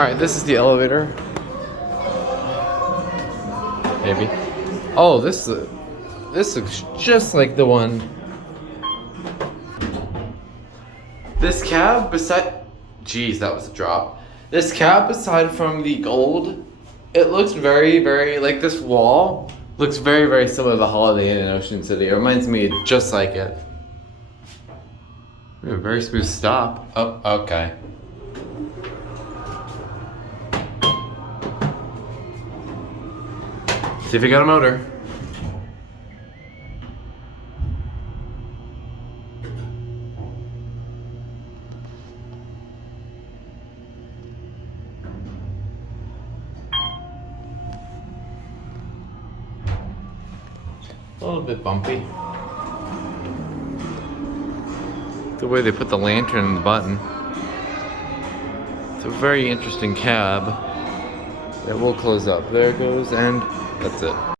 Alright, this is the elevator. Maybe. Oh, this looks just like the one. This cab beside, jeez, that was a drop. This cab aside from the gold, it looks very, like this wall looks very similar to the Holiday Inn in Ocean City. It reminds me just like it. Ooh, a very smooth stop. Oh, okay. See if you got a motor. A little bit bumpy. The way they put the lantern in the button. It's a very interesting cab. It will close up. There it goes, and that's it.